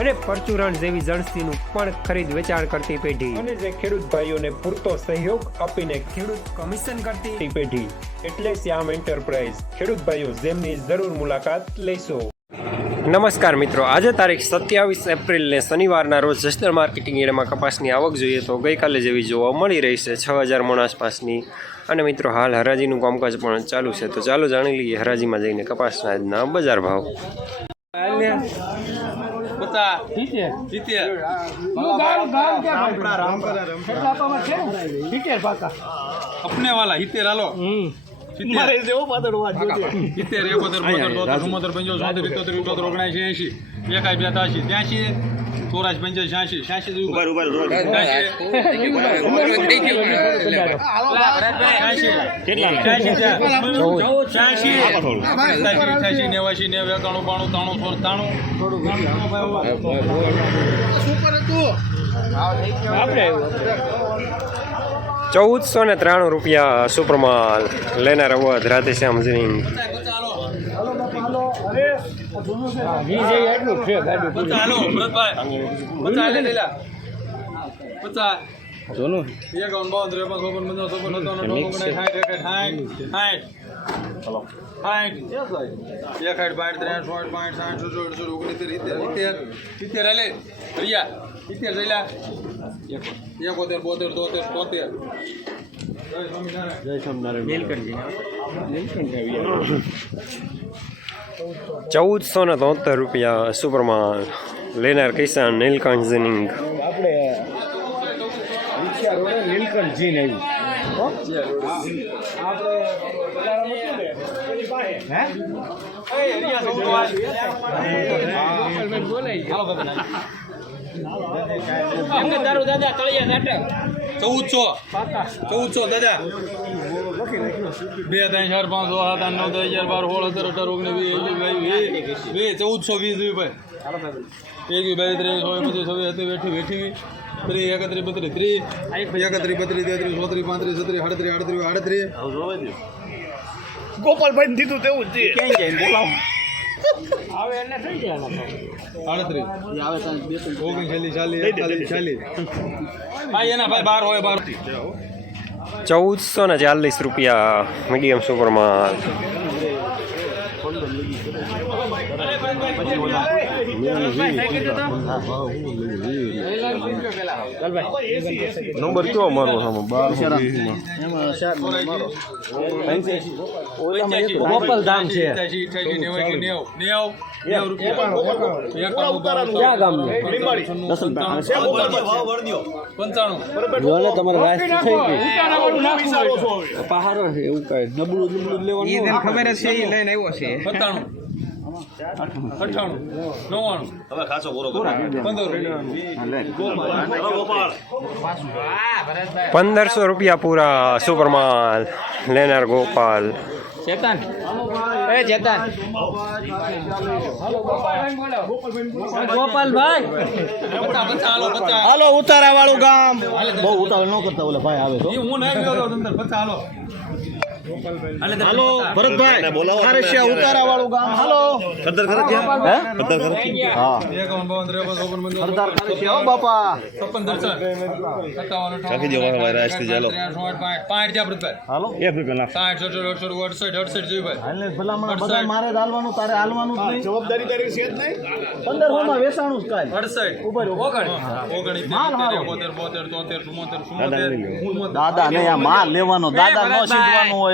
અને પરચુરણ જેવી જણસીનું પણ ખરીદ વેચાણ કરતી પેઢી. અને જે ખેડૂત ભાઈઓને પૂરતો સહયોગ આપીને ખેડૂત કમિશન કરતી પેઢી. એટલે શ્યામ એન્ટરપ્રાઇઝ. ખેડૂત ભાઈઓ જેમની જરૂર મુલાકાત લેશો. નમસ્કાર મિત્રો આજે તારીખ સત્યાવીસ એપ્રિલને શનિવારના રોજ જસ્ટર માર્કેટિંગ એરિયામાં કપાસની આવક જોઈએ તો ગઈકાલે જેવી જોવા મળી રહી છે છ હજાર મણ આસપાસની. અને મિત્રો હાલ હરાજીનું કામકાજ પણ ચાલુ છે. તો ચાલો જાણી લઈએ હરાજીમાં જઈને કપાસના આજના બજાર ભાવ. પચાસ સિત્તેર સિત્તેર ગામ ગામ રામપરા રામપરા એટલે આપવામાં છે સિત્તેર પાકા. અપને વાલા સિત્તેર હાલો મારે જેવો પાદર વાત ત્યાંશી. ચોરાશી પંચ્યાસી છ્યાસી છ્યાસી જેવું છ્યાસી નેવાસી નેવું એકાણું બાણું ત્રાણું સોળ ત્રાણું ચૌદસો ને ત્રાણું રૂપિયા સુપ્રમાલ લેનાર અવધ રાધેશ્યામ ચાલો ભરતભાઈ પચાસ જોનું એકાવન બાવન ત્રેપન ચોપન પંચાવન ચોપન સત્તાવન ઓગણસાઠ સાઠ એકસાઠ સાઠ એકસાઠ બાઠ ત્રેસઠ સોળ પાંઠ સાઠ સડસઠ અડસઠ ઓગણીસ સિત્તેર સિત્તેર હાલે રિયા સિત્તેર જઈ એકોતેર બોતેર તોતેર તોતેર જય સ્વામિનારાયણ જય સ્વામિનારાયણ ચૌદસો ને તોતેર રૂપિયા સુપરમાં લેનાર કિસાન નીલકંઠ જીનિંગ આપણે નીલકંઠ જીન આવ્યું. ચૌદસો. ચૌદસો દાદા. બે ત્રણ ચાર પાંચ છ. સાત આઠ નવ દસ હજાર બાર સોળ સત્તર અઢાર ઓગણીસ વીસ ચૌદસો વીસ રૂપિયા ભાઈ એકવીસ બાવીસ ત્રેવીસ ચોવીસ પચીસ છવ્વીસ હતી બેઠી બેઠી ત્રીસ એકત્રીસ બત્રીસ ત્રીસ એકત્રીસ બત્રીસ તેત્રીસ ચોત્રીસ પાંત્રીસ છત્રીસ આડત્રીસ આડત્રીસ આડત્રીસ ગોપાલભાઈ દીધું તેવું જ છે આડત્રીસ ઓગણચાલીસ ચાલીસ એકતાલીસ ચાલીસ ભાઈ એના ભાઈ બાર હોય બાર ચૌદસો ને ચાલીસ રૂપિયા મીડિયમ સુપરમાલ નંબર કયો મારો સામે? બાર ગોપાલ ધામ છે? પંચાણું, પંચાણું. પહાડો છે એવું કઈ. નબળું નબળું લેવાનું ખબર છે એ લઈને આવ્યો છે. સત્તાણું. અઠ્ઠાણું, નવ્વાણું. પંદર. પંદરસો રૂપિયા પૂરા સુપરમાલ લેનાર ગોપાલ ચેતન એ ચેતન ગોપાલભાઈ હાલો. ઉતારા વાળું ગામ બહુ ઉતાવળ ન કરતા ઓલા ભાઈ આવે તો હું નહીં ગયો અંદર, હાલો. હાલો ભરતભાઈ ખારેશિયા ઉતારા વાળું ગામ. હાલો. હે હા? હે. બાવન, ત્રેપન, હા. પંચાવન, સરદાર ખારેશિયા હો બાપા. છપ્પન, કાકી સત્તાવન, અઠ્ઠાવન, ત્રેસઠ, ચોસઠ, ચાલો પાંઠ જા ભરતભાઈ હાલો. સાઠ, સડસઠ, અડસઠ, અડસઠ, અડસઠ જોઈ ભાઈ. હાલને ભલામણ બધા મારે હાલવાનું તારે હાલવાનું જ નહીં. જવાબદારી તારી છે જ નહીં. પંદરમાં વેસાણું જ કાલ. અડસઠ, ઓગણ, ઓગણ, માલ ઇત્તેર, હારો. એકોતેર, બોતેર, તોતેર, ચુમ્મોતેર, ચુમ્મોતેર, દાદા નહીં આ માલ લેવાનો. દાદા નો સીધવાનો હોય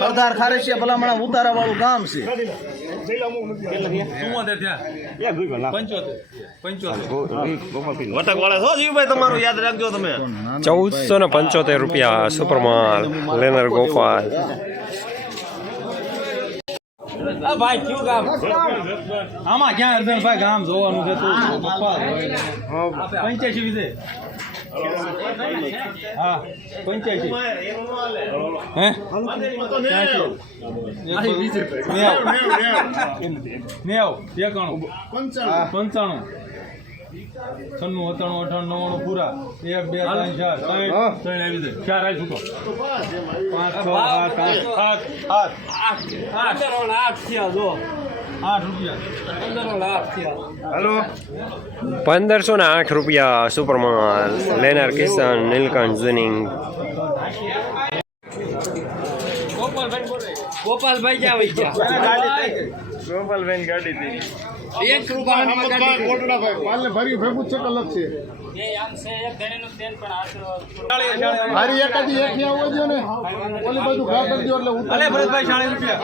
સરદાર ખારેશિયા ભલામણા ઉતારા વાળું ગામ છે. ચૌદસો ને પંચોતેર રૂપિયા સુપરમાલ લેનર ગોપાલ. આમાં ક્યાં અર્જનભાઈ ગામ જોવાનું છે? તું પંચ્યાસી વિશે હા પંચ્યાસી હે નેવ એકાણું પંચાણું છન્નું અઠાણું અઠાણું નવ્વાણું પૂરા એક બે ત્રણ ચાર ત્રણ આવી જાય ચાર આવી છૂટો પાંચ છ સાત આઠ આઠ આઠ આઠ આઠ રૂપિયા. પંદરસો ને આઠ રૂપિયા સુપરમાં લેનાર કિસાન નીલકંઠ જુનિંગ. ગોપાલભાઈ ગોપાલભાઈ ગાડી ગયા એક એકાદી એક ન્યા આવવા ને ઓલી બાજુ ઘા કરી એટલે અલે ભરતભાઈ ચાલીસ રૂપિયા.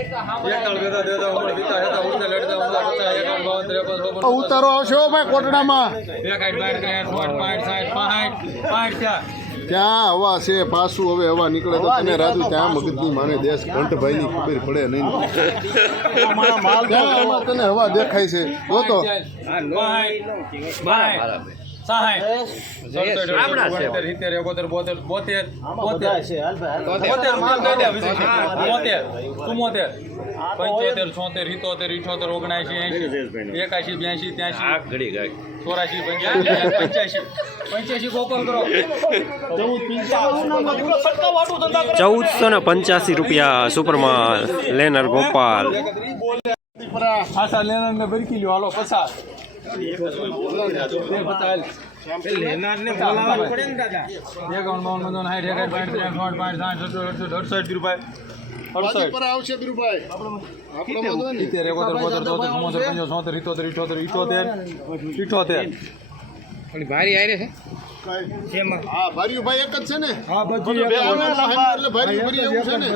એક તાળ બેતા દેતા ઉમર દીતા હેતા ઉડતા લડતા ઉમર પચાસ એકાવન બાવન ત્રેપન ચોપન આ ઉતારો આવશે ભાઈ કોટડામાં. ત્યાં હવા છે? પાછું હવે હવા નીકળે તો તને રાજુ ત્યાં મગજની માને દેશ ઘંટભાઈ ની ખબર પડે નહીં. હવા તને હવા દેખાય છે? જો તો. પંચોતેર છોતેર ઇઠોતેર ઇઠોતેર ઓગણસી એસી એકાશી બ્યાસી ત્યાસી ચોરાશી પંચ્યાસી પંચ્યાસી પંચ્યાસી ગોપાલ કરો. ચૌદસો ને પંચ્યાસી રૂપિયા સુપરમાલ લેનર ગોપાલ. આશા લેનર ને બરકી લ્યો. હાલો પચાસ અડસઠ રૂપિયા ઇઠોતેર ઇઠોતેર ઇઠોતેર ઇઠોતેર ભારી આરે છે. હા ભાર્યુભાઈ એક જ છે ને? હા બધી એટલે ભાર્યું ભરી એવું છે ને?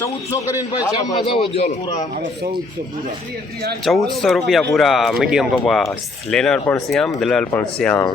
ચૌદસો કરીને ભાઈ શ્યામમાં જાવ. ચૌદસો રૂપિયા પૂરા મીડિયમ કપાસ લેનાર પણ શ્યામ દલાલ પણ શ્યામ.